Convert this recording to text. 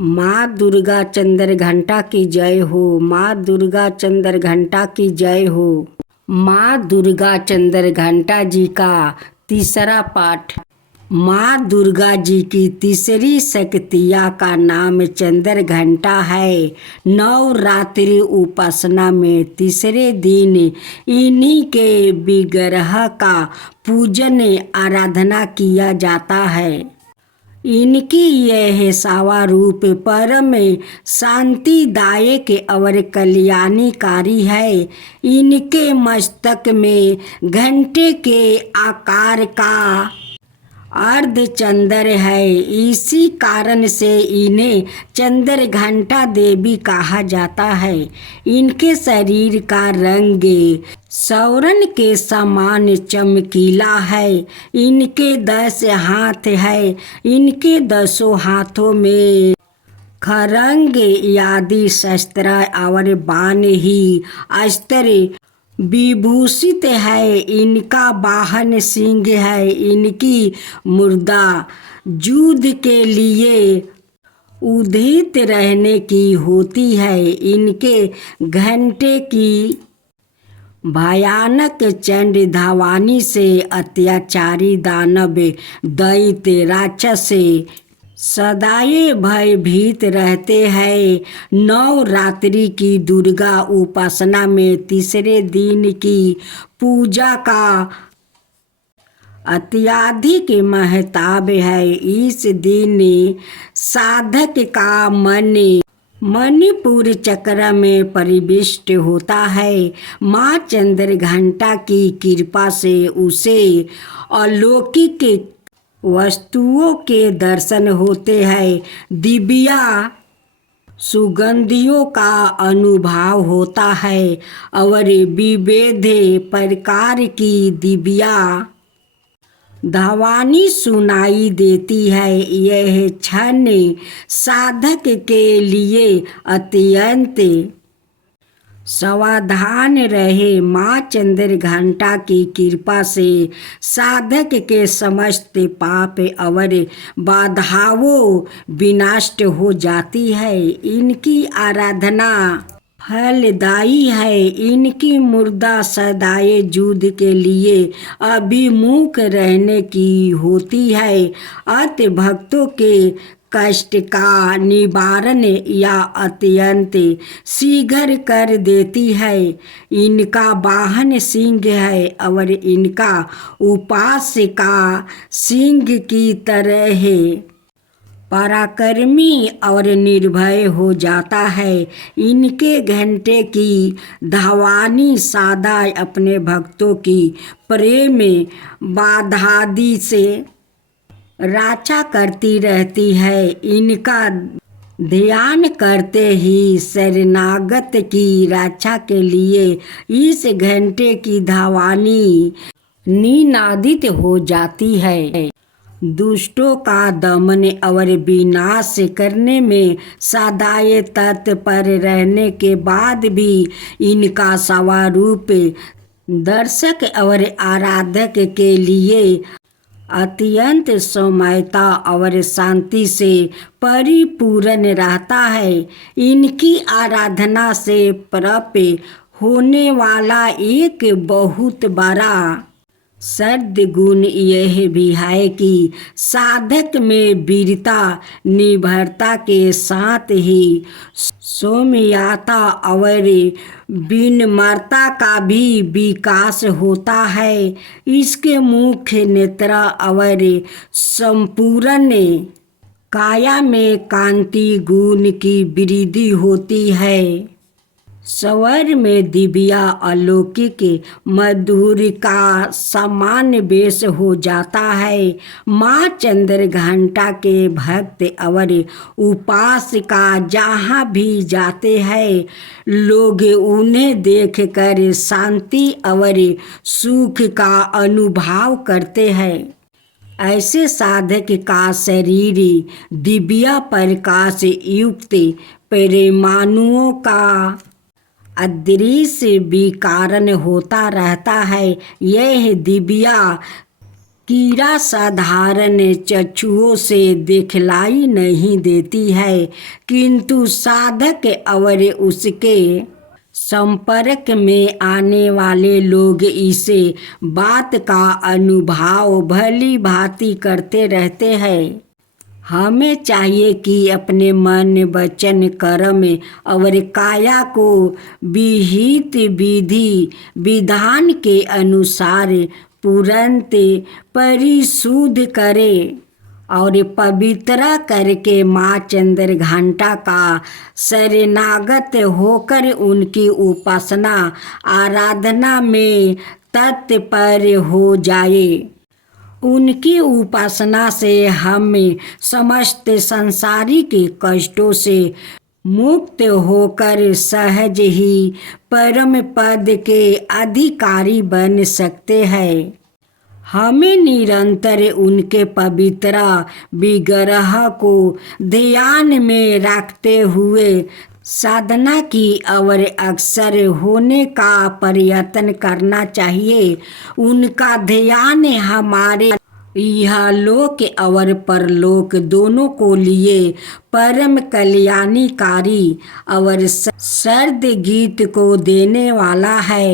माँ दुर्गा चंद्र घंटा की जय हो। माँ दुर्गा चंद्र घंटा की जय हो। माँ दुर्गा चंद्र घंटा जी का तीसरा पाठ। माँ दुर्गा जी की तीसरी शक्तिया का नाम चंद्र घंटा है। नवरात्रि उपासना में तीसरे दिन इन्हीं के विग्रह का पूजन आराधना किया जाता है। इनकी यह सावा रूप परम शांतिदायक और कल्याणकारी है। इनके मस्तक में घंटे के आकार का अर्धचंद्र है। इसी कारण से इन्हें चंद्र घंटा देवी कहा जाता है। इनके शरीर का रंग स्वर्ण के समान चमकीला है। इनके 10 हाथ है। इनके 10 हाथों में खड्ग आदि शस्त्र और बाण ही अस्त्र विभूषित है। इनका वाहन सिंह है। इनकी मुद्रा युद्ध के लिए उद्यत रहने की होती है। इनके घंटे की भयानक चंड धावानी से अत्याचारी दानव दैत्य राक्षस सदाए भयभीत रहते हैं। नवरात्रि की दुर्गा उपासना में तीसरे दिन की पूजा का अत्यधिक महत्व है। इस दिन साधक का मन मणिपुर चक्र में प्रविष्ट होता है। माँ चंद्र घंटा की कृपा से उसे अलौकिक वस्तुओं के दर्शन होते हैं। दिव्या सुगंधियों का अनुभव होता है और विविध प्रकार की दिव्या ध्वनि सुनाई देती है। यह क्षण साधक के लिए अत्यंत सावधान रहे। माँ चंद्र घंटा की कृपा से साधक के समस्त पाप और बाधाओं विनष्ट हो जाती है। इनकी आराधना फलदायी है। इनकी मुद्रा सदाए युद्ध के लिए अभिमुख रहने की होती है। अत भक्तों के कष्ट का निवारण या अत्यंत शीघ्र कर देती है। इनका वाहन सिंह है और इनका उपासका सिंह की तरह है पराक्रमी और निर्भय हो जाता है। इनके घंटे की ध्वनि सदा अपने भक्तों की प्रेम बाधादि से रक्षा करती रहती है। इनका ध्यान करते ही शरणागत की रक्षा के लिए इस घंटे की ध्वनि निनादित हो जाती है। दुष्टों का दमन और विनाश करने में सदाए तत्पर रहने के बाद भी इनका स्वरूप दर्शक और आराधक के लिए अत्यंत सौम्यता और शांति से परिपूर्ण रहता है। इनकी आराधना से प्राप्त होने वाला एक बहुत बड़ा सद्गुण यह भी है कि साधक में वीरता निर्भरता के साथ ही सौम्यता और विनम्रता का भी विकास होता है। इसके मुख्य नेत्र और संपूर्ण काया में कांति गुण की वृद्धि होती है। स्वर में दिव्या अलौकिक मधुर का समावेश हो जाता है। माँ चंद्र घंटा के भक्त और उपासका जहाँ भी जाते हैं लोग उन्हें देखकर शांति और सुख का अनुभव करते हैं। ऐसे साधक का शरीर दिव्या प्रकाश युक्त परमाणुओं का अदृश्य विकिरण होता रहता है। यह दिव्या कीड़ा साधारण चक्षुओं से दिखलाई नहीं देती है, किंतु साधक और उसके संपर्क में आने वाले लोग इसे बात का अनुभव भली भांति करते रहते हैं। हमें चाहिए कि अपने मन, वचन, कर्म और काया को विहित विधि विधान के अनुसार तुरंत परिशुद्ध करे और पवित्र करके माँ चंद्रघंटा का शरणागत होकर उनकी उपासना आराधना में तत्पर हो जाए। उनकी उपासना से हम समस्त संसारिक कष्टों से मुक्त होकर सहज ही परम पद के अधिकारी बन सकते हैं। हमें निरंतर उनके पवित्र विग्रह को ध्यान में रखते हुए साधना की और अक्सर होने का प्रयत्न करना चाहिए। उनका ध्यान हमारे यह लोक और परलोक दोनों को लिए परम कल्याणकारी और सर्द गीत को देने वाला है।